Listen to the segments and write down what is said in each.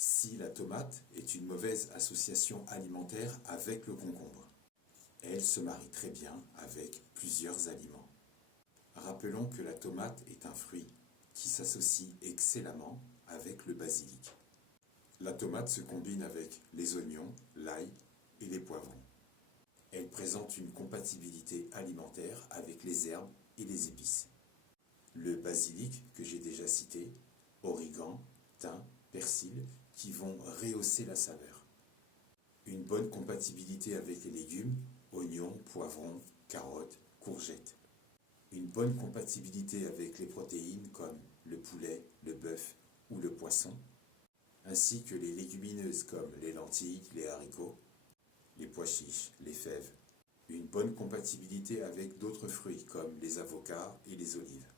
Si la tomate est une mauvaise association alimentaire avec le concombre. Elle se marie très bien avec plusieurs aliments. Rappelons que la tomate est un fruit qui s'associe excellemment avec le basilic. La tomate se combine avec les oignons, l'ail et les poivrons. Elle présente une compatibilité alimentaire avec les herbes et les épices. Le basilic, que j'ai déjà cité, origan, thym, persil, qui vont rehausser la saveur. Une bonne compatibilité avec les légumes, oignons, poivrons, carottes, courgettes. Une bonne compatibilité avec les protéines comme le poulet, le bœuf ou le poisson, ainsi que les légumineuses comme les lentilles, les haricots, les pois chiches, les fèves. Une bonne compatibilité avec d'autres fruits comme les avocats et les olives.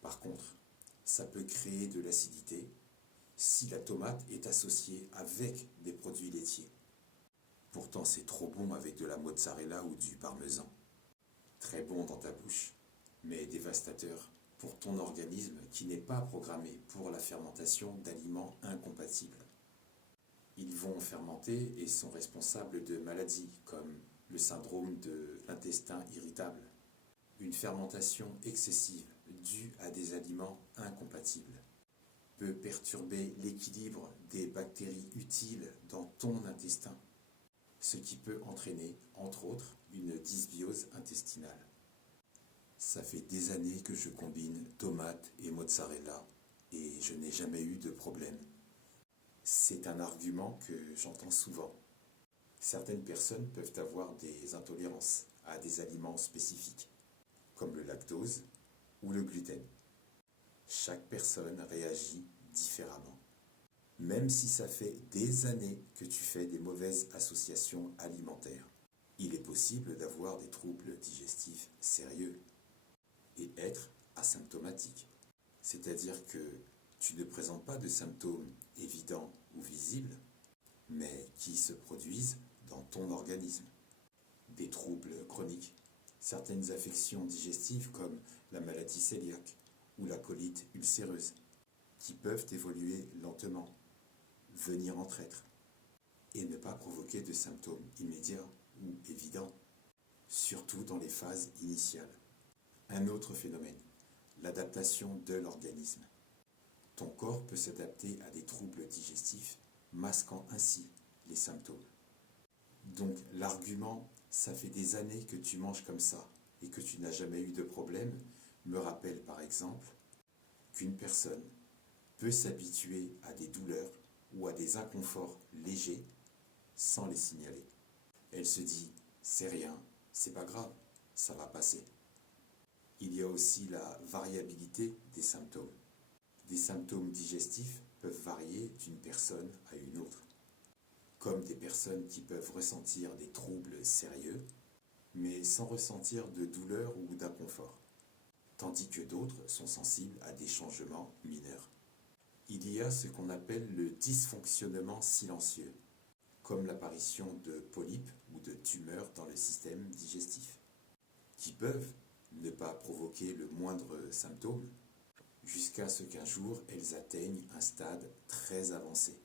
Par contre, ça peut créer de l'acidité si la tomate est associée avec des produits laitiers. Pourtant, c'est trop bon avec de la mozzarella ou du parmesan. Très bon dans ta bouche, mais dévastateur pour ton organisme qui n'est pas programmé pour la fermentation d'aliments incompatibles. Ils vont fermenter et sont responsables de maladies comme le syndrome de l'intestin irritable, une fermentation excessive due à des aliments incompatibles peut perturber l'équilibre des bactéries utiles dans ton intestin, ce qui peut entraîner, entre autres, une dysbiose intestinale. Ça fait des années que je combine tomates et mozzarella et je n'ai jamais eu de problème. C'est un argument que j'entends souvent. Certaines personnes peuvent avoir des intolérances à des aliments spécifiques, comme le lactose ou le gluten. Chaque personne réagit différemment. Même si ça fait des années que tu fais des mauvaises associations alimentaires, il est possible d'avoir des troubles digestifs sérieux et être asymptomatique. C'est-à-dire que tu ne présentes pas de symptômes évidents ou visibles, mais qui se produisent dans ton organisme. Des troubles chroniques, certaines affections digestives comme la maladie cœliaque ou la colite ulcéreuse, qui peuvent évoluer lentement, venir en traître, et ne pas provoquer de symptômes immédiats ou évidents, surtout dans les phases initiales. Un autre phénomène, l'adaptation de l'organisme. Ton corps peut s'adapter à des troubles digestifs, masquant ainsi les symptômes. Donc l'argument « ça fait des années que tu manges comme ça et que tu n'as jamais eu de problème » me rappelle par exemple qu'une personne peut s'habituer à des douleurs ou à des inconforts légers sans les signaler. Elle se dit « c'est rien, c'est pas grave, ça va passer ». Il y a aussi la variabilité des symptômes. Des symptômes digestifs peuvent varier d'une personne à une autre, comme des personnes qui peuvent ressentir des troubles sérieux, mais sans ressentir de douleur ou d'inconfort, tandis que d'autres sont sensibles à des changements mineurs. Il y a ce qu'on appelle le dysfonctionnement silencieux, comme l'apparition de polypes ou de tumeurs dans le système digestif, qui peuvent ne pas provoquer le moindre symptôme, jusqu'à ce qu'un jour elles atteignent un stade très avancé.